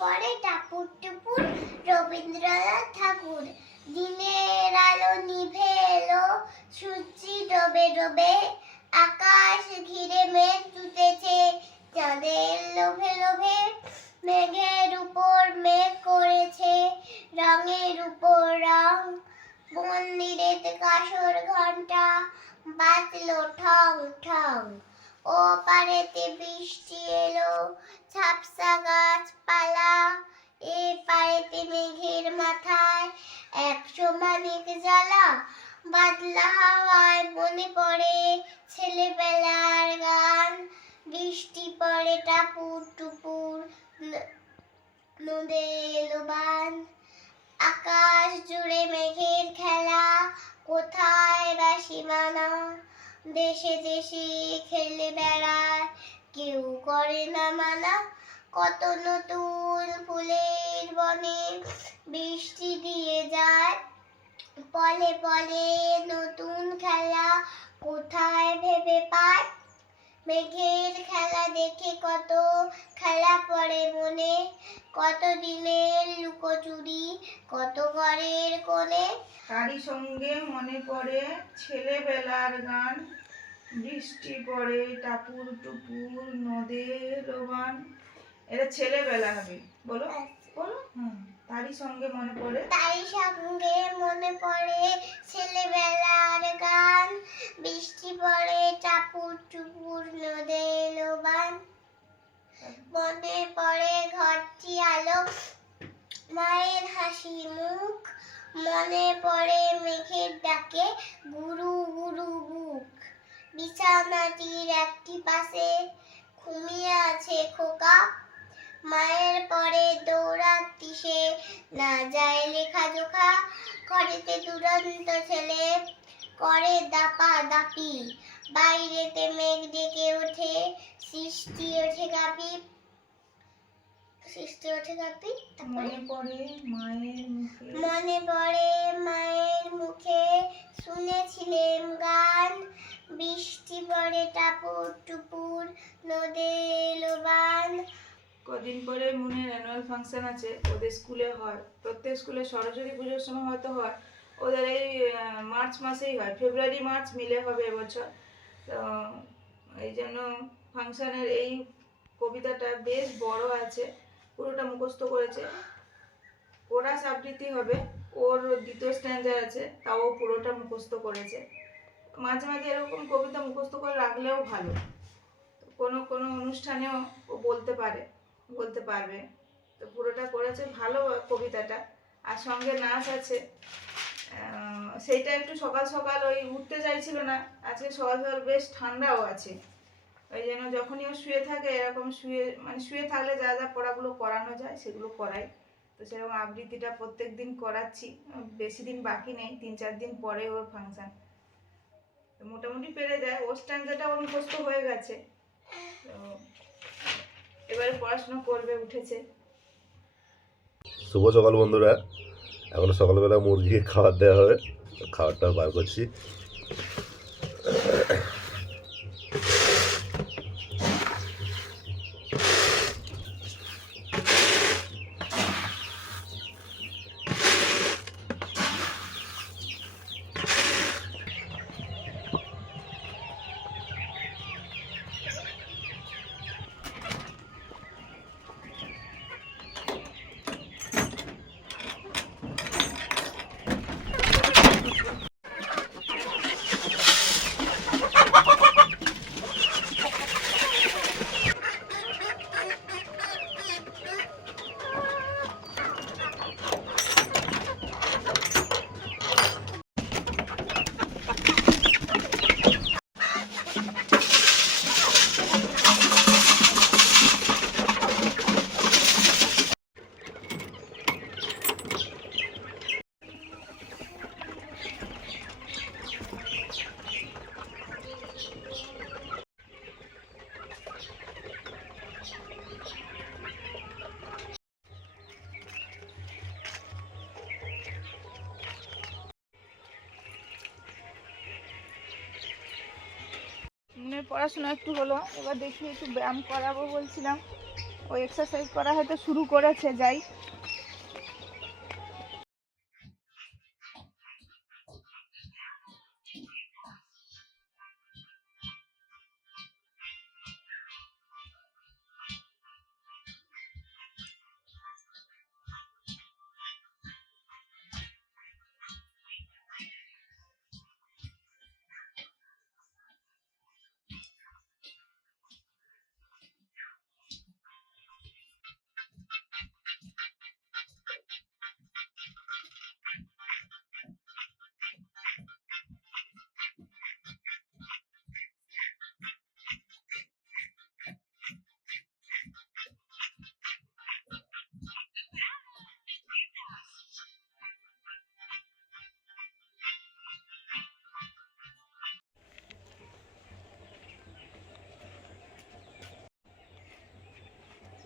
পড়ে টাপুর টুপুর রবীন্দ্রনাথ ঠাকুর। দিনের আলো নিভে এলো, সূর্যি ডোবে ডোবে, আকাশ ঘিরে মেঘ জুটেছে চাঁদের লোভে লোভে। মেঘের উপর মেঘ করেছে রঙের উপর রং, মন্দিরেতে কাসর ঘন্টা বাজলো ঠং ঠং। ও পারেতে বৃষ্টি এলো, ঝাপসা গাছপালা, এ পারেতে মেঘের মাথায় একশো মানিক জ্বালা। বাদলা হাওয়ায় মনে পড়ে ছেলেবেলার গান, বৃষ্টি পড়ে টাপুর টুপুর নদে এলো বান। আকাশ জুড়ে মেঘের খেলা, কোথায় বা সীমানা, দেশে দেশে খেলে বেড়ায় কেউ করে না মানা। কত নতুন ফুলের বনে বৃষ্টি দিয়ে যায়, পলে পলে নতুন খেলা কোথায় ভেবে পায়। মেঘের খেলা দেখে কত খেলা পড়ে মনে, কত দিনের লুকোচুরি কত ঘরের কোণে। তারই সঙ্গে মনে পড়ে ছেলেবেলার গান, বৃষ্টি পড়ে টাপুর টুপুর নদে লোবান। এটা ছেলেবেলা হবে, বলো বলো। তারই সঙ্গে মনে পড়ে, তারই সঙ্গে মনে পড়ে ছেলেবেলার গান, বৃষ্টি পড়ে টাপুর টুপুর নদে লোবান। মনে পড়ে ঘরটি আলো, মায়ের হাসি মুখ, মনে পড়ে মেঘের ডাকে গুরু গুরু বুক। বিছানাটির একটি পাশে ঘুমিয়ে আছে খোকা, মায়ের পরে দৌড়াচ্ছি সে না যায় লেখাজোখা। ঘরেতে দুরন্ত ছেলে করে দাপা দাপি, বাইরেতে মেঘ ডেকে ওঠে সৃষ্টি ওঠে কাঁপি, সৃষ্টি ওঠে কাঁপি। মনে পড়ে মায়ের মুখে, মনে পড়ে মায়ের মুখে শুনেছিলেম গান, বৃষ্টি পড়ে টাপুর টুপুর নদে এলো বান। কদিন পরে মুনের অ্যানুয়াল ফাংশন আছে, ওদের স্কুলে হয়। প্রত্যেক স্কুলে সরস্বতী পুজোর সময় হয়তো হয়, ওদের এই মার্চ মাসেই হয়, ফেব্রুয়ারি মার্চ মিলে হবে এবছর। তো এই জন্য ফাংশনের এই কবিতাটা বেশ বড় আছে, পুরোটা মুখস্থ করেছে। কোরাস আবৃত্তি হবে, ওর দ্বিতীয় স্ট্যান্ডে আছে, তাও পুরোটা মুখস্থ করেছে। মাঝে মাঝে এরকম কবিতা মুখস্থ করে রাখলেও ভালো, কোনো কোনো অনুষ্ঠানেও ও বলতে পারবে। তো পুরোটা করেছে, ভালো কবিতাটা। আর সঙ্গে নাচ আছে, সেইটা একটু সকাল সকাল ওই উঠতে চাইছিল না, আজকে সকাল সকাল বেশ ঠান্ডাও আছে, ওই জন্য যখনই ও শুয়ে থাকে এরকম শুয়ে থাকলে যা যা পড়াগুলো করানো যায় সেগুলো করাই। তো সেরকম আবৃত্তিটা প্রত্যেক দিন করাচ্ছি, বেশি দিন বাকি নেই, 3-4 দিন পরে ওর ফাংশন। তো মোটামুটি পেরে যায়, ওর স্ট্যান্ডার্ডটা ওর মুখস্থ হয়ে গেছে। তো এবারে পড়াশোনা করবে, উঠেছে। শুভ সকাল বন্ধুরা, এখন সকালবেলা মুরগিকে খাবার দেওয়া হবে, খাবারটা বার করছি। পড়াশোনা একটু হলো, এবার দেখি একটু ব্যায়াম করাবো বলছিলাম। ওই এক্সারসাইজ করা হয়তো শুরু করেছে, যাই।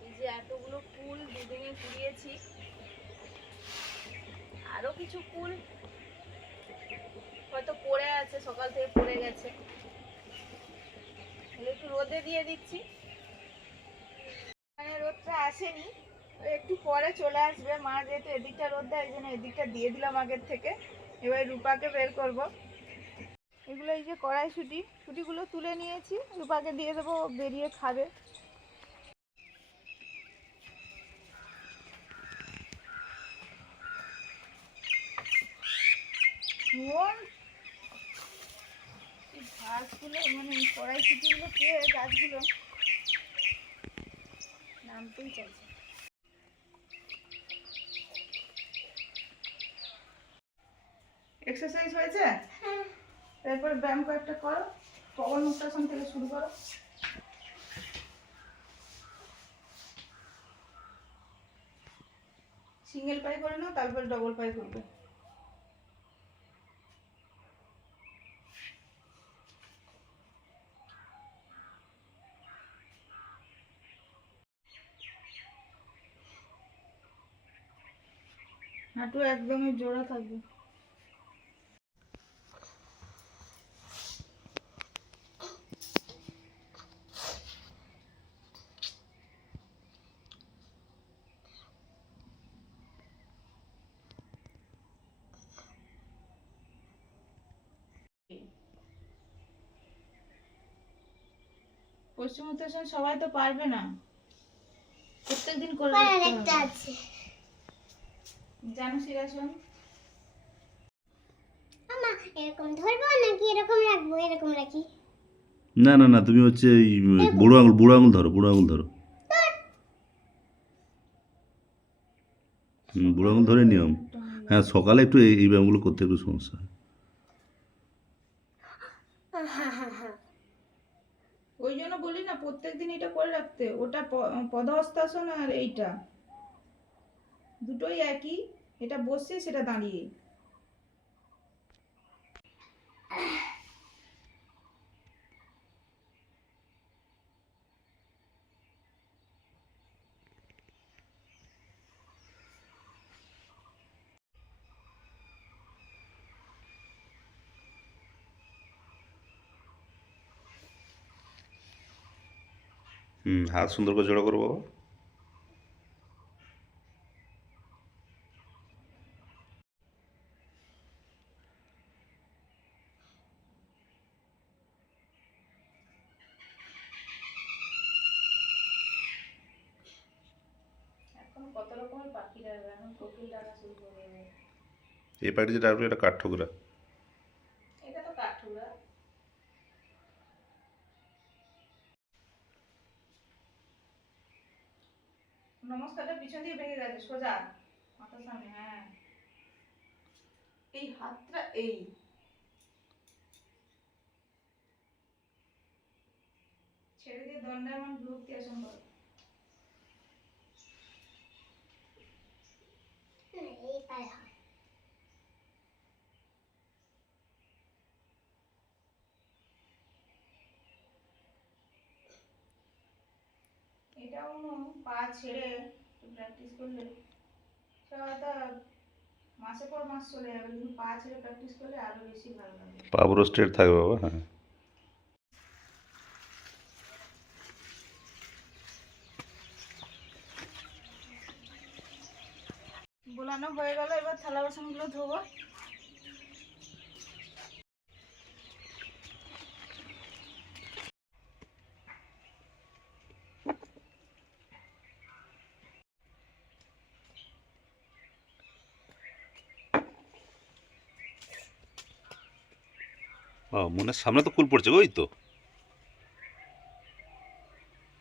এই যে এতগুলো ফুল দুদিনে কুড়িয়েছি, আরো কিছু ফুল হয়তো পড়ে আছে, সকাল থেকে পড়ে গেছে, একটু রোদে দিয়ে দিচ্ছি। মানে রোদটা আসেনি, ওই একটু পরে চলে আসবে। মা যেহেতু এদিকটা রোদ দেয়, এই জন্য এদিকটা দিয়ে দিলাম আগের থেকে। এবার রূপাকে বের করব। এগুলো এই যে কড়াইশুটিগুলো তুলে নিয়েছি, রূপাকে দিয়ে দেবো, বেরিয়ে খাবে। গাছগুলো মানে কড়াইশুটিগুলো পেয়ে গাছগুলো নামতেই চাইছে। এক্সারসাইজ হয়েছে, তারপর ব্যায়াম কয়েকটা করো, পবন মুক্তাসন থেকে শুরু করো। সিঙ্গেল পাই করে নাও, তারপর ডবল পাই করবে। হাঁটু একদমই জোড়া থাকবে। পশ্চিমোত্তাসন সবাই তো পারবে না, প্রত্যেকদিন করে একটা আছে। জানো শিরাসন? আমা এরকম ধরবো নাকি এরকম রাখবো? এরকম রাখি। না না না, তুমি হচ্ছে এই বুড়ো আঙুল ধরো, বুড়ো আঙুল ধরো। বুড়ো আঙুল ধরে নিয়ম। হ্যাঁ, সকালে একটু এই ব্যায়ামগুলো করতে একটু সমস্যা হয়। ওই জন্য বলি না প্রত্যেকদিন এটা করে রাখতে। ওটা পদহস্তাসন, আর এইটা দুটোই একই। এটা বসে, সেটা দাঁড়িয়ে। হাত সুন্দর করে জোড়া করো বাবা। এখন কত রকমের পাখি ডাকবে, এখন কোকিল ডাকা শুরু করে দেবে। এই পাখিটা যেটা আসবে, এটা কাঠঠোকরা। এটা তো কাঠুরা। নমস্কারটা পিছন দিয়ে ভেঙে গেছে, সোজা মাথার সামনে। হ্যাঁ, এই হাতটা এই ছেড়ে দিয়ে দণ্ডায়মান বিভক্তি আসন করো। এই পায়ে হয়। এটাও পা ছেড়ে প্র্যাকটিস করলে সে হয়তো মাসের পর মাস চলে যাবে, কিন্তু পা ছেড়ে প্র্যাকটিস করলে আরো বেশি ভালো লাগে। পা পুরো স্ট্রেট থাকবে বাবা। হ্যাঁ, বোলানো হয়ে গেল, এবার থালা বাসনগুলো ধোবো। মনের সামনে তো কুল পড়ছে, ওই তো।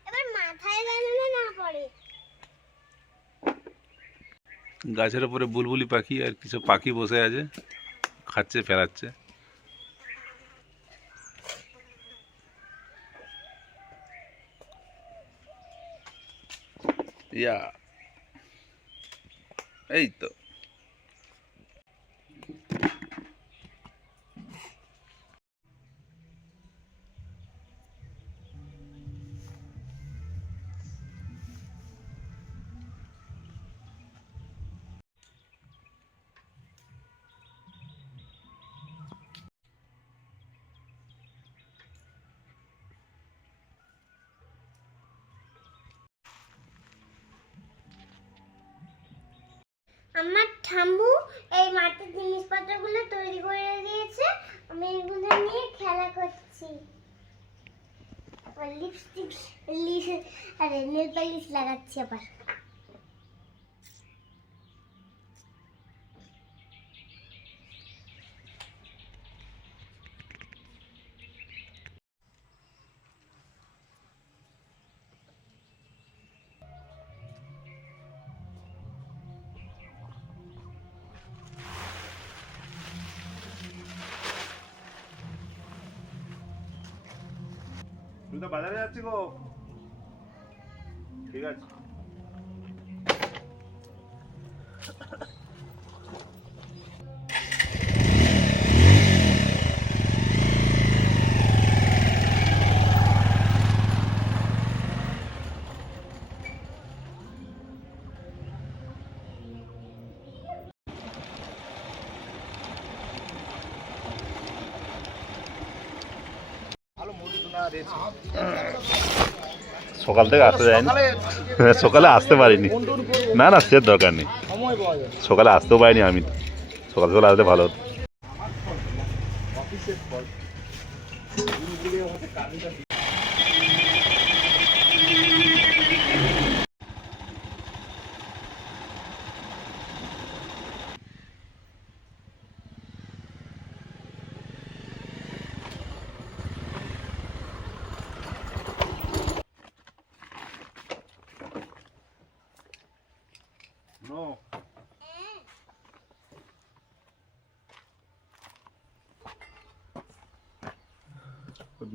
এবার মাথায় যেন না পড়ে। গাছের উপরে বুলবুলি পাখি আর কিছু পাখি বসে আছে, খাচ্ছে ফেরাচ্ছে। ইয়া, এই তো। আমার ঠাম্মু এই মাটির জিনিসপত্রগুলো তৈরি করে দিয়েছে, আমি এগুলো নিয়ে খেলা করছি। আবার লিপস্টিক আরে নেল পালিশ লাগাচ্ছি আবার। তুই তো বাজারে যাচ্ছি গো। ঠিক আছে। সকাল থেকে আসতে যায়নি, সকালে আসতে পারিনি। না না, সে দরকার নেই, সকালে আসতেও পারিনি আমি। সকাল সকালে আসলে ভালো হতো।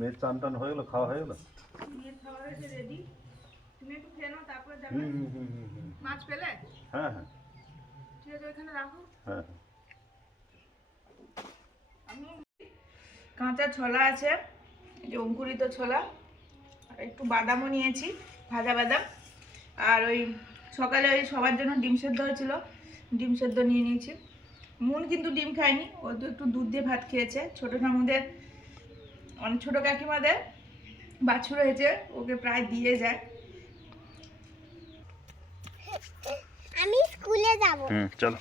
মেয়ের চান টান হয়ে গেল, খাওয়া হয়ে গেল। মেয়ের খাওয়া হয়েছে, রেডি। তুমি একটু খেয়ে নাও, তারপরে যাবে। মাছ পেলে? হ্যাঁ হ্যাঁ ঠিক আছে, ওইখানে রাখো। হ্যাঁ। আমি কাঁচা ছোলা আছে, এই যে অঙ্কুরিত ছোলা, আর একটু বাদামও নিয়েছি, ভাজা বাদাম। আর ওই সকালে ওই সবার জন্য ডিম সেদ্ধ হয়েছিল, ডিম সেদ্ধ নিয়ে নিয়েছি। মুন কিন্তু ডিম খায়নি, ও তো একটু দুধ দিয়ে ভাত খেয়েছে। ছোটো ঠাকুরদের, অনেক ছোটো কাকিমাদের বাছুর হয়েছে, ওকে প্রায় দিয়ে যায়। আমি স্কুলে যাব। চলো।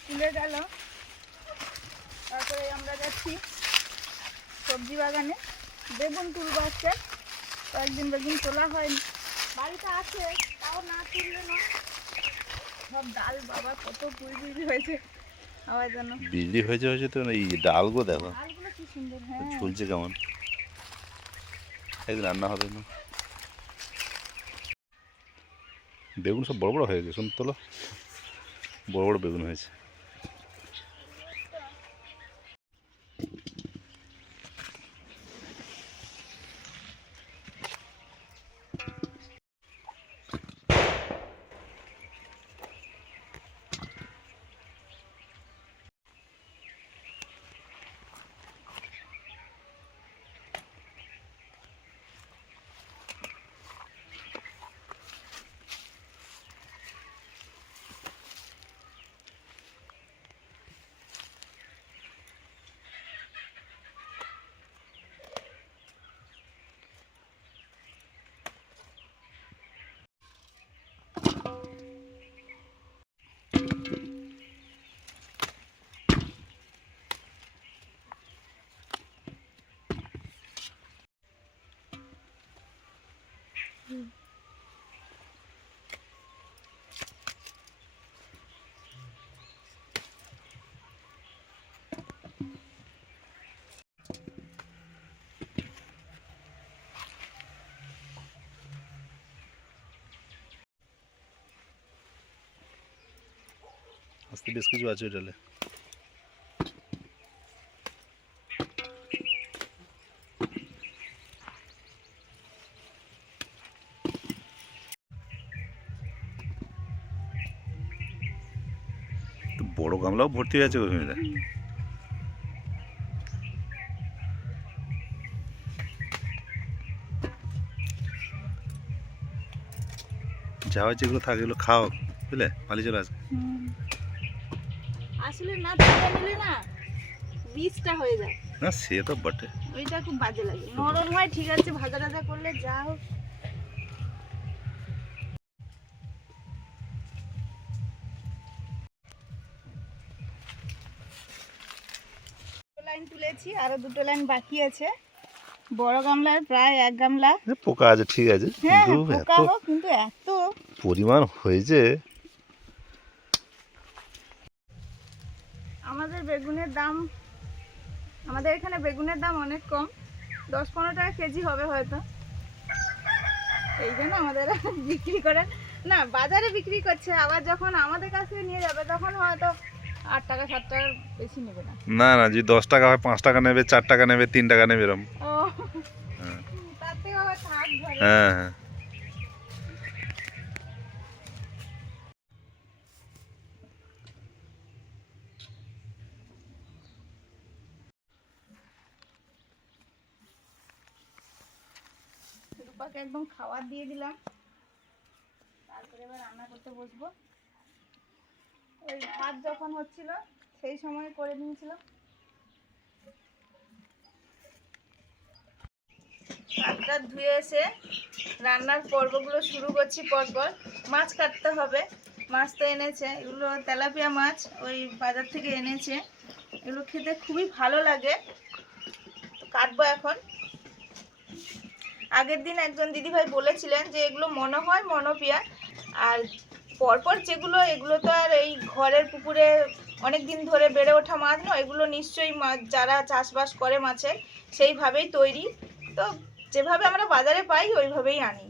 স্কুলে গেল, তারপরে আমরা যাচ্ছি সবজি বাগানে, বেগুন তুলবো আসছে। কয়েকদিন বেগুন তোলা হয়নি, বাড়িতে আছে, তাও না তুললে না। সব ডাল বাবা কত কুড়ি হয়েছে আমার জন্য। বিজলি হয়েছে হয়েছে তো, এই ডালগুলো দেখো ডালগুলো কি সুন্দর, হ্যাঁ। ঝুলছে কেমন, একদিন রান্না হবে না। বেগুন সব বড় বড় হয়ে গেছে, তোলো, বড় বড় বেগুন হয়েছে। আস্তে বেশ কিছু আছে ওই ডালে। তো বড় গামলাও ভর্তি হয়ে আছে ওখানে। যা হয় যেগুলো থাকে এগুলো খাও, বুঝলে, পালিয়ে চলে আসবে। আসলে না তুলে নিলে না বীজটা হয়ে যায়, না সে তো বটে। ওইটা খুব বাজে লাগে। নরম হয় ঠিক আছে, ভাজা টাজা করলে যা হোক। লাইন তুলেছি, আরো 2টো লাইন বাকি আছে। বড় গামলার প্রায় 1 গামলা। পোকা আছে ঠিক আছে, হ্যাঁ কিন্তু পোকা এত হোক, কিন্তু এত পরিমাণ হয়েছে। আমাদের বেগুনের দাম, আমাদের এখানে বেগুনের দাম অনেক কম, 10-15 টাকা কেজি হবে হয়তো। এই জন্য আমাদের বিক্রি করে না, বাজারে বিক্রি করছে, আবার যখন আমাদের কাছ থেকে নিয়ে যাবে তখন হয়তো 8 টাকা 7 টাকার বেশি নেবে না। না না, যদি 10 টাকা হয় 5 টাকা নেবে, 4 টাকা নেবে, 3 টাকা নেবে এরকম। ও তার থেকে আবার থাক ঘরে। হ্যাঁ হ্যাঁ। রূপাকে একদম খাবার দিয়ে দিলাম, তারপরে এবার রান্না করতে বসবো। ওই ভাত যখন হচ্ছিল সেই সময় করে নিয়েছিলাম। ভাতটা ধুয়ে এসে রান্নার পর্বগুলো শুরু করছি পরপর। মাছ কাটতে হবে, মাছ তো এনেছে, এগুলো তেলাপিয়া মাছ, ওই বাজার থেকে এনেছে। এগুলো খেতে খুবই ভালো লাগে, তো কাটবো এখন। আগের দিন একজন দিদিভাই বলেছিলেন যে এগুলো মনে হয় মনোপিয়া, আর পরপর যেগুলো, এগুলো তো আর এই ঘরের পুকুরে অনেক দিন ধরে বেড়ে ওঠা মাছ নয়, এগুলো নিশ্চয়ই মাছ যারা চাষবাস করে মাছের সেইভাবেই তৈরি। তো যেভাবে আমরা বাজারে পাই ওইভাবেই আনি।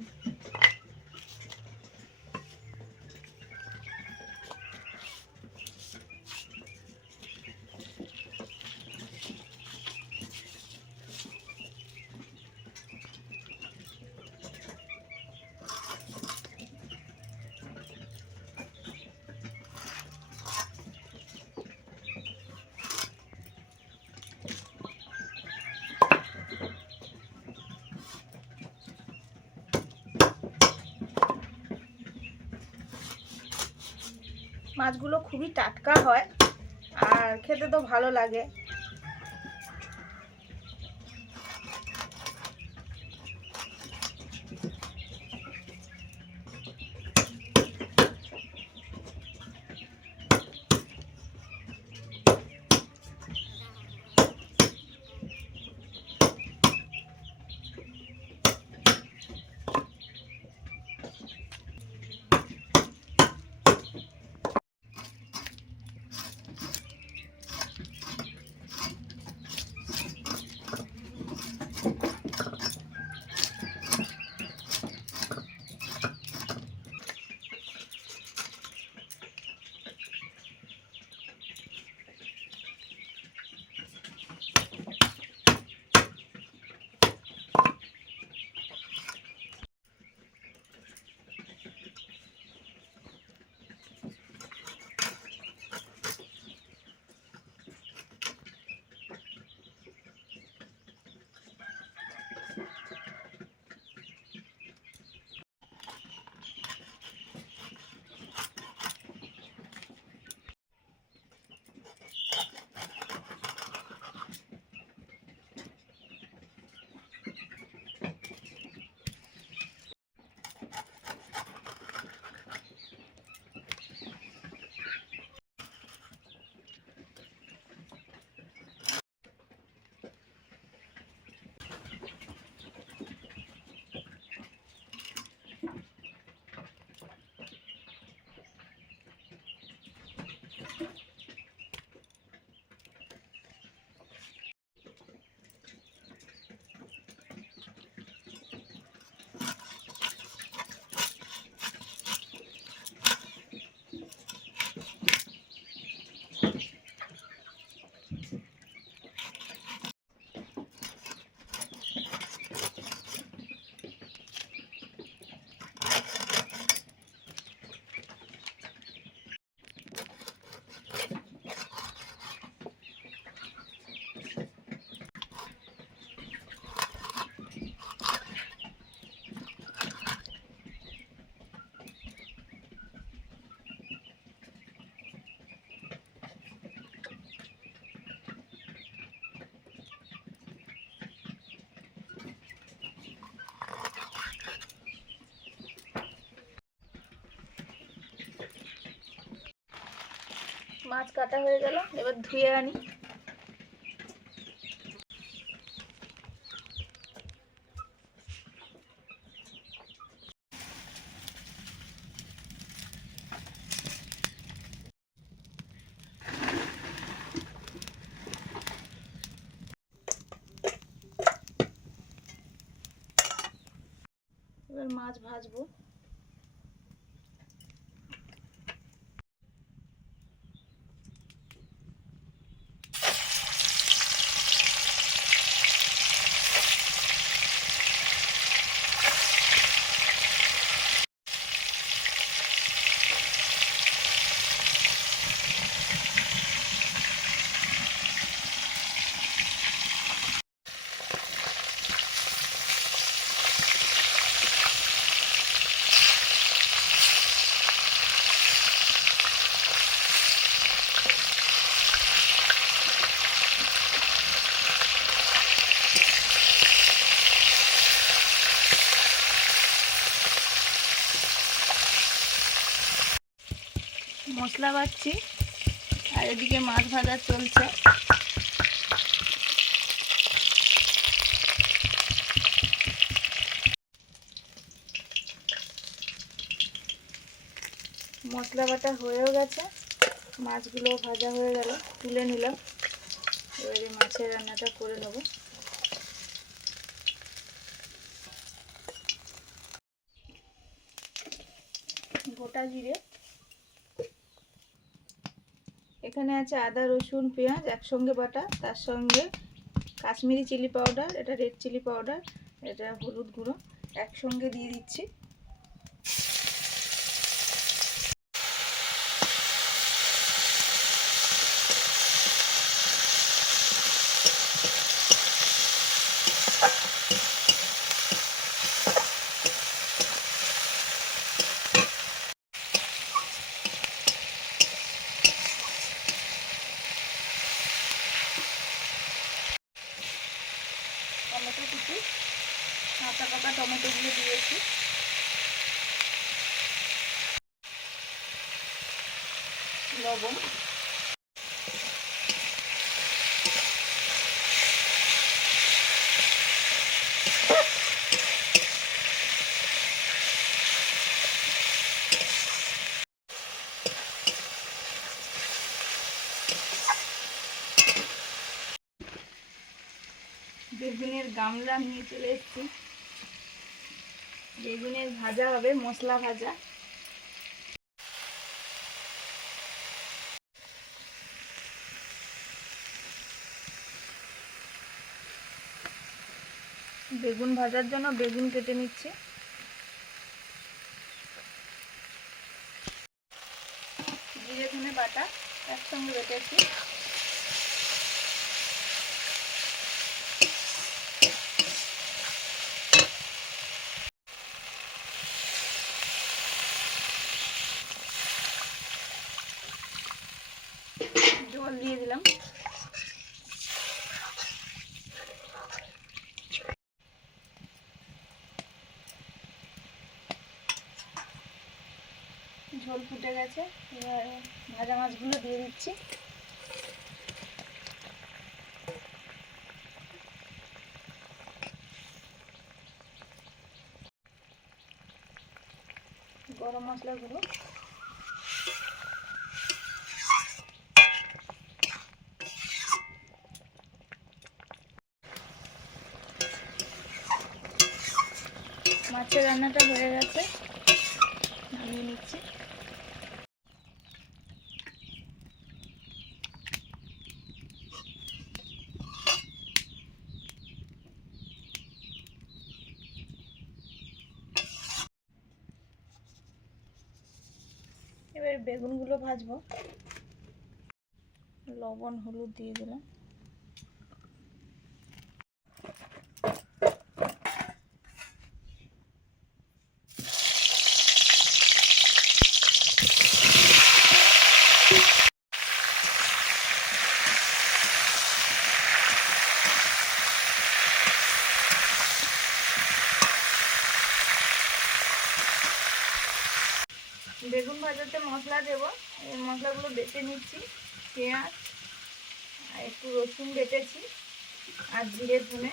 মাছগুলো খুবই টাটকা হয় আর খেতে তো ভালো লাগে। মাছ কাটা হয়ে গেল, এবার ধুয়ে আনি। এবার মাছ ভাজবো। মশলা বাটছি আর এদিকে মাছ ভাজা চলছে। মশলা বাটা হয়েও গেছে, মাছগুলো ভাজা হয়ে গেল, তুলে নিলাম। এবারে মাছের রান্নাটা করে নেব। গোটা জিরে, এখানে আছে আদা রসুন পেঁয়াজ একসঙ্গে বাটা, তার সঙ্গে কাশ্মীরি চিলি পাউডার, এটা রেড চিলি পাউডার, এটা হলুদ গুঁড়ো একসঙ্গে দিয়ে দিচ্ছি। টমেটো কুচি, কাঁচা পাকা টমেটোগুলো দিয়েছি। লবণ, বেগুনের গামলা নিয়ে চলে এসেছি। বেগুনের ভাজা হবে, মশলা ভাজা। বেগুন ভাজার জন্য বেগুন কেটে নিচ্ছি। জিরে ধনে বাটা একসঙ্গে বেটেছি। জল দিয়ে দিলাম। ঝোল ফুটে গেছে, এবার ভাজা মাছগুলো দিয়ে দিচ্ছি। গরম মশলা গুঁড়ো, মাছের রান্নাটা হয়ে গেছে, নামিয়ে নিচ্ছি। এবার বেগুনগুলো ভাজবো। লবণ হলুদ দিয়ে দিলাম। বেগুন ভাজাতে মশলা দেবো, এই মশলাগুলো বেটে নিচ্ছি। পেঁয়াজ আর একটু রসুন বেটেছি আর জিরে ধনে।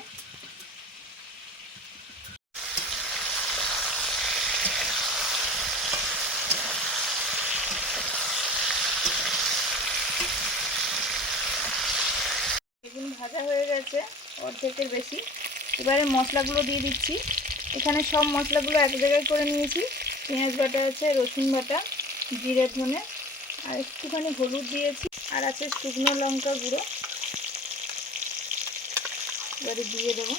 বেগুন ভাজা হয়ে গেছে অর্ধেকের বেশি। এবারে মশলাগুলো দিয়ে দিচ্ছি। এখানে সব মশলাগুলো এক জায়গায় করে নিয়েছি। পেঁয়াজ বাটা আছে, রসুন বাটা, জিরে ধনে আর একটুখানি হলুদ দিয়েছি, আর আছে শুকনো লঙ্কা গুঁড়ো। এবারে দিয়ে দেবো।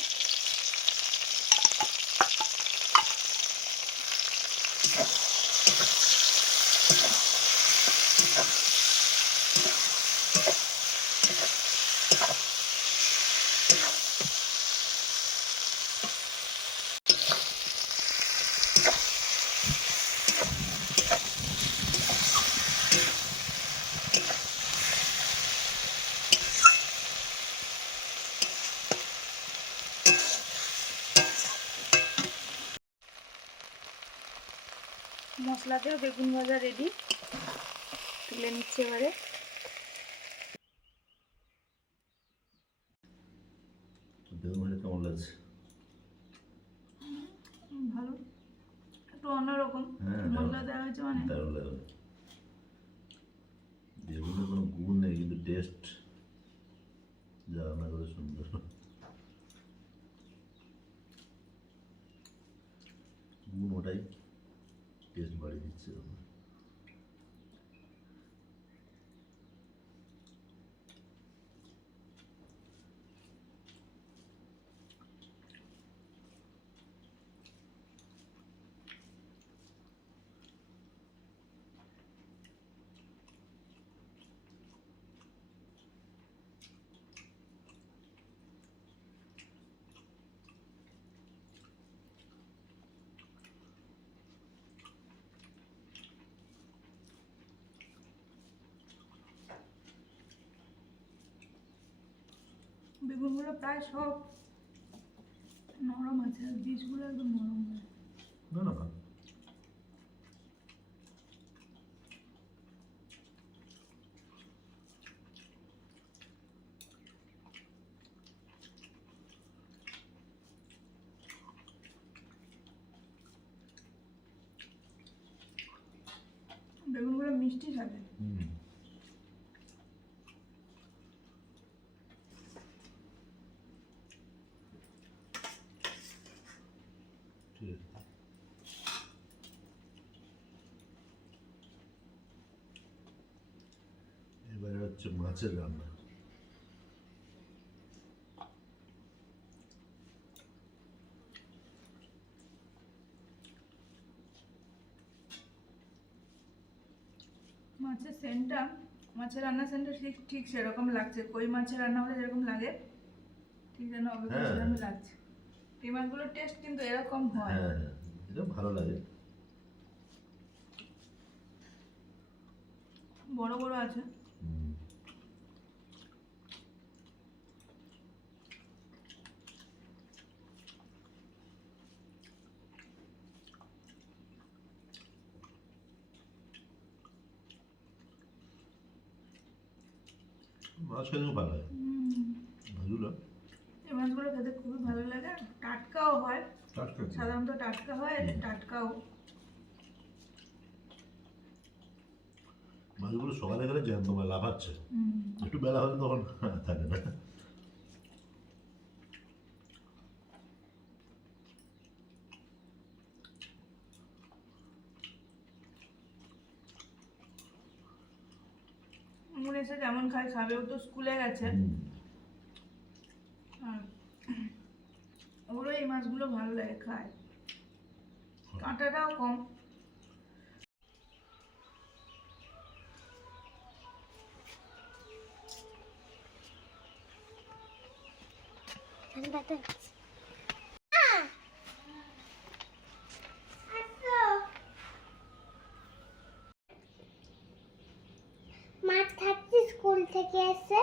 মশলাতেও বেগুন ভাজা রেডি, তুলে নিচ্ছে এবারে। বেগুন ভাজা কেমন লাগছে? ভালো, একটু অন্যরকম। হ্যাঁ, মশলা দেওয়া হয়েছে মানে দারুণ লাগে। বেগুনের কোনো গুণ নেই, কিন্তু টেস্ট যা রান্না করে সুন্দর। গুণ ওটাই, টেস্ট বাড়িয়ে দিচ্ছে। বেগুনগুলো প্রায় সব নরম আছে, আর বীজগুলো একদম নরম নয়। না না, ভালো। বেগুনগুলো মিষ্টি থাকে। ঠিক আছে। এবারে হচ্ছে মাছের রান্না। মাছের সেন্টটা, মাছের রান্নার সেন্টটা ঠিক ঠিক সেরকম লাগছে। কই মাছের রান্না হলে যেরকম লাগে ঠিক যেন অবিকল সেরকমই লাগছে। এই মাছগুলোর টেস্ট কিন্তু এরকম হয়। হ্যাঁ হ্যাঁ, এটা ভালো লাগে। বড় বড় আছে। মাছ খেতেও ভালো লাগে, ভালো। এই মাছগুলো খেতে খুবই ভালো লাগে, টাটকাও হয়। টাটকা সাধারণত টাটকা হয়, এটা টাটকাও। মাছগুলো সকালে গেলে জ্যান্ত মাছ লাফাচ্ছে, একটু বেলা হলে তখন থাকে না। মনে এসে যেমন খায় খাবে, ও তো স্কুলে গেছে। আর ওরও এই মাছগুলো ভালো লাগে, খায়। কাঁটাটাও কম। মা থাকছে স্কুল থেকে এসে